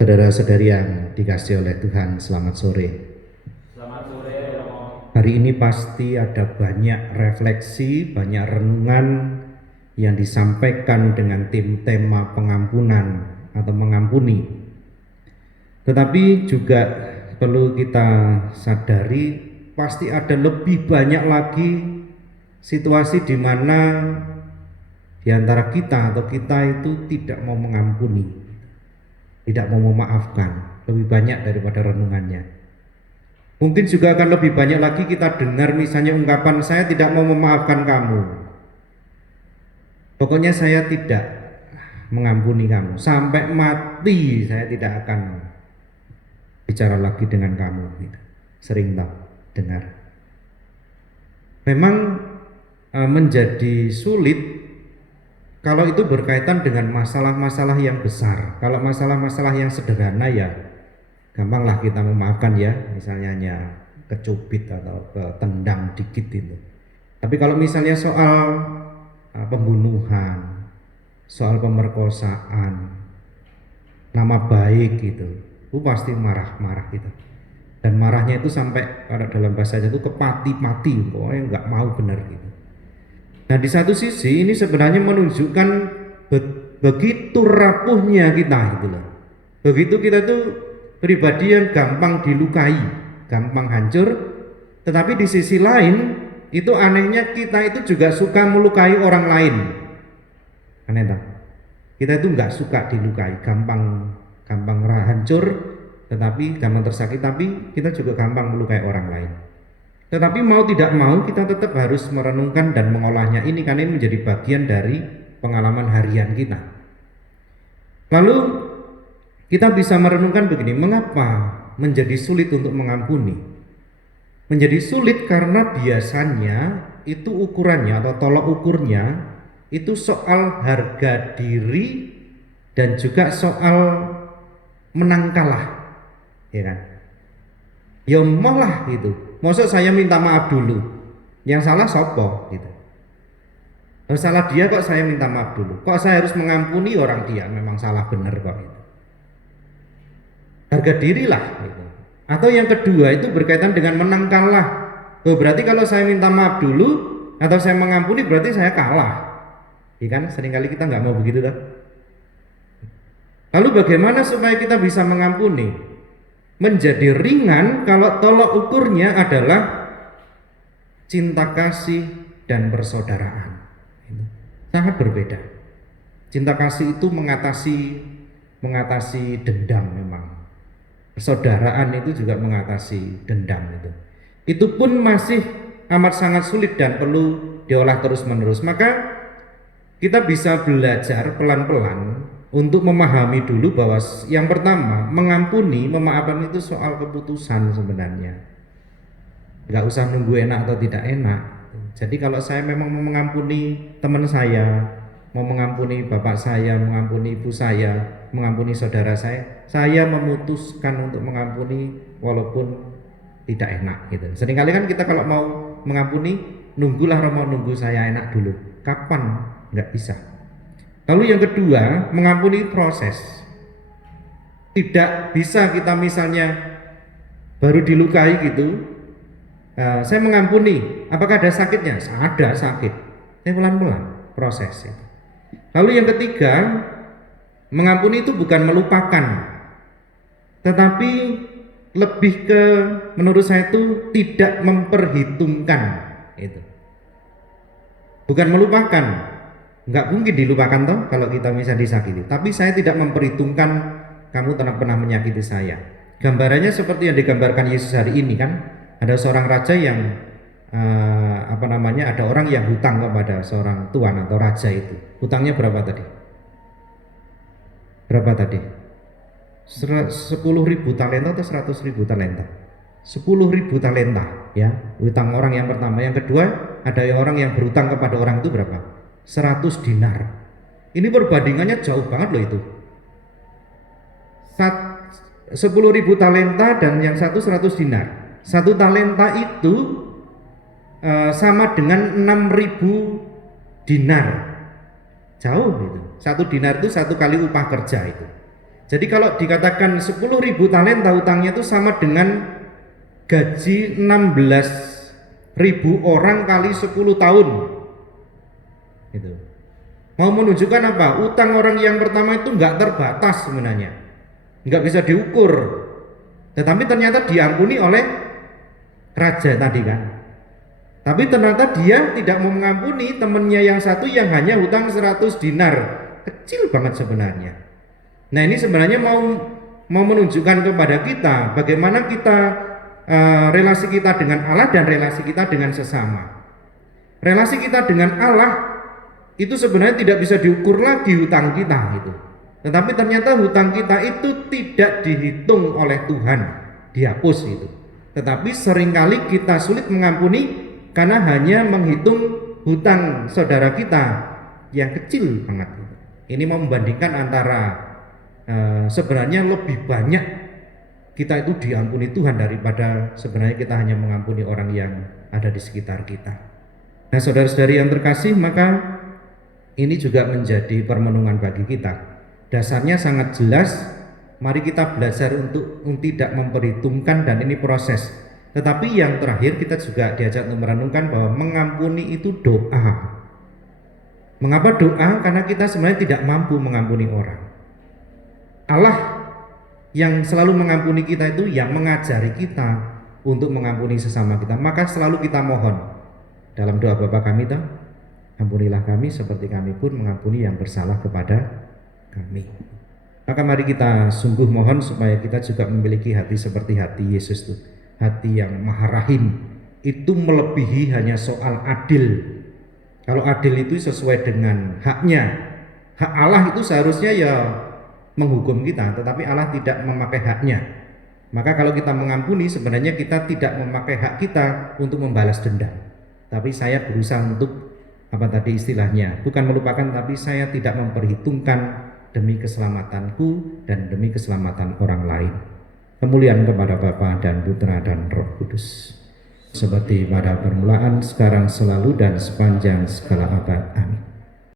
Saudara-saudari yang dikasihi oleh Tuhan, selamat sore. Selamat sore, Romo. Hari ini pasti ada banyak refleksi, banyak renungan yang disampaikan dengan tema pengampunan atau mengampuni. Tetapi juga perlu kita sadari, pasti ada lebih banyak lagi situasi di mana di antara kita atau kita itu tidak mau mengampuni, tidak mau memaafkan, lebih banyak daripada renungannya. Mungkin juga akan lebih banyak lagi kita dengar misalnya ungkapan, saya tidak mau memaafkan kamu, pokoknya saya tidak mengampuni kamu, sampai mati saya tidak akan bicara lagi dengan kamu. Sering tak dengar. Memang menjadi sulit kalau itu berkaitan dengan masalah-masalah yang besar. Kalau masalah-masalah yang sederhana ya gampanglah kita memaafkan ya, misalnya hanya kecubit atau ketendang dikit itu. Tapi kalau misalnya soal pembunuhan, soal pemerkosaan, nama baik gitu, itu pasti marah-marah gitu. Dan marahnya itu sampai kalau dalam bahasanya itu kepati-pati, pokoknya nggak mau benar gitu. Nah di satu sisi ini sebenarnya menunjukkan begitu rapuhnya kita gitu loh. Begitu kita tuh pribadi yang gampang dilukai, gampang hancur. Tetapi di sisi lain itu anehnya kita itu juga suka melukai orang lain. Aneh tak? Kita itu nggak suka dilukai, gampang hancur, tetapi gampang tersakiti, tapi kita juga gampang melukai orang lain. Tetapi mau tidak mau kita tetap harus merenungkan dan mengolahnya ini, karena ini menjadi bagian dari pengalaman harian kita. Lalu kita bisa merenungkan begini, mengapa menjadi sulit untuk mengampuni? Menjadi sulit karena biasanya itu ukurannya atau tolok ukurnya itu soal harga diri dan juga soal menang kalah, ya kan? Ya malah gitu. Maksud saya minta maaf dulu. Yang salah sopo gitu. Kalau salah dia kok saya minta maaf dulu. Kok saya harus mengampuni orang dia? Memang salah benar kok itu. Harga dirilah gitu. Atau yang kedua itu berkaitan dengan menang kalah. Oh, berarti kalau saya minta maaf dulu atau saya mengampuni berarti saya kalah. Ya kan? Seringkali kita nggak mau begitu toh. Lalu bagaimana supaya kita bisa mengampuni? Menjadi ringan kalau tolok ukurnya adalah cinta kasih dan persaudaraan. Sangat berbeda. Cinta kasih itu mengatasi dendam memang. Persaudaraan itu juga mengatasi dendam itu. Itu pun masih amat sangat sulit dan perlu diolah terus-menerus. Maka kita bisa belajar pelan-pelan untuk memahami dulu bahwa yang pertama, mengampuni, memaafkan itu soal keputusan sebenarnya. Nggak usah nunggu enak atau tidak enak. Jadi kalau saya memang mau mengampuni teman saya, mau mengampuni bapak saya, mengampuni ibu saya, mengampuni saudara saya memutuskan untuk mengampuni walaupun tidak enak gitu. Seringkali kan kita kalau mau mengampuni, nunggulah Romo, nunggu saya enak dulu. Kapan? Nggak bisa. Lalu yang kedua, mengampuni proses. Tidak bisa kita misalnya baru dilukai gitu, saya mengampuni, apakah ada sakitnya? Ada sakit. Saya pelan-pelan proses itu. Lalu yang ketiga, mengampuni itu bukan melupakan, tetapi lebih ke menurut saya itu tidak memperhitungkan itu. Bukan melupakan, nggak mungkin dilupakan toh kalau kita bisa disakiti. Tapi saya tidak memperhitungkan kamu pernah menyakiti saya. Gambarannya seperti yang digambarkan Yesus hari ini kan, ada seorang raja yang ada orang yang hutang kepada seorang tuan atau raja itu. Hutangnya berapa tadi? Berapa tadi? 10.000 talenta atau 100.000 talenta? 10.000 talenta ya, hutang orang yang pertama. Yang kedua, ada orang yang berhutang kepada orang itu berapa? 100 dinar. Ini perbandingannya jauh banget loh itu. 10.000 talenta dan yang satu 100 dinar. Satu talenta itu sama dengan 6.000 dinar. Jauh itu. Satu dinar itu satu kali upah kerja itu. Jadi kalau dikatakan 10.000 talenta utangnya itu sama dengan gaji 16.000 orang kali 10 tahun. Gitu. Mau menunjukkan apa? Utang orang yang pertama itu nggak terbatas sebenarnya, nggak bisa diukur. Tetapi ternyata diampuni oleh raja tadi kan. Tapi ternyata dia tidak mau mengampuni temannya yang satu yang hanya hutang 100 dinar. Kecil banget sebenarnya. Nah ini sebenarnya mau menunjukkan kepada kita bagaimana kita relasi kita dengan Allah dan relasi kita dengan sesama. Relasi kita dengan Allah itu sebenarnya tidak bisa diukur lagi hutang kita itu. Tetapi ternyata hutang kita itu tidak dihitung oleh Tuhan, dihapus itu. Tetapi seringkali kita sulit mengampuni karena hanya menghitung hutang saudara kita yang kecil banget. Ini mau membandingkan antara sebenarnya lebih banyak kita itu diampuni Tuhan daripada sebenarnya kita hanya mengampuni orang yang ada di sekitar kita. Nah saudara-saudari yang terkasih, maka ini juga menjadi permenungan bagi kita. Dasarnya sangat jelas, mari kita belajar untuk tidak memperhitungkan, dan ini proses. Tetapi yang terakhir kita juga diajak untuk merenungkan bahwa mengampuni itu doa. Mengapa doa? Karena kita sebenarnya tidak mampu mengampuni orang. Allah yang selalu mengampuni kita itu yang mengajari kita untuk mengampuni sesama kita. Maka selalu kita mohon dalam doa Bapa kami, ampunilah kami seperti kami pun mengampuni yang bersalah kepada kami. Maka mari kita sungguh mohon supaya kita juga memiliki hati seperti hati Yesus itu. Hati yang maha rahim, itu melebihi hanya soal adil. Kalau adil itu sesuai dengan haknya. Hak Allah itu seharusnya ya menghukum kita, tetapi Allah tidak memakai haknya. Maka kalau kita mengampuni, sebenarnya kita tidak memakai hak kita untuk membalas dendam. Tapi saya berusaha untuk istilahnya, bukan melupakan, tapi saya tidak memperhitungkan demi keselamatanku dan demi keselamatan orang lain. Kemuliaan kepada Bapa dan Putra dan Roh Kudus, seperti pada permulaan, sekarang, selalu, dan sepanjang segala abad. Amin.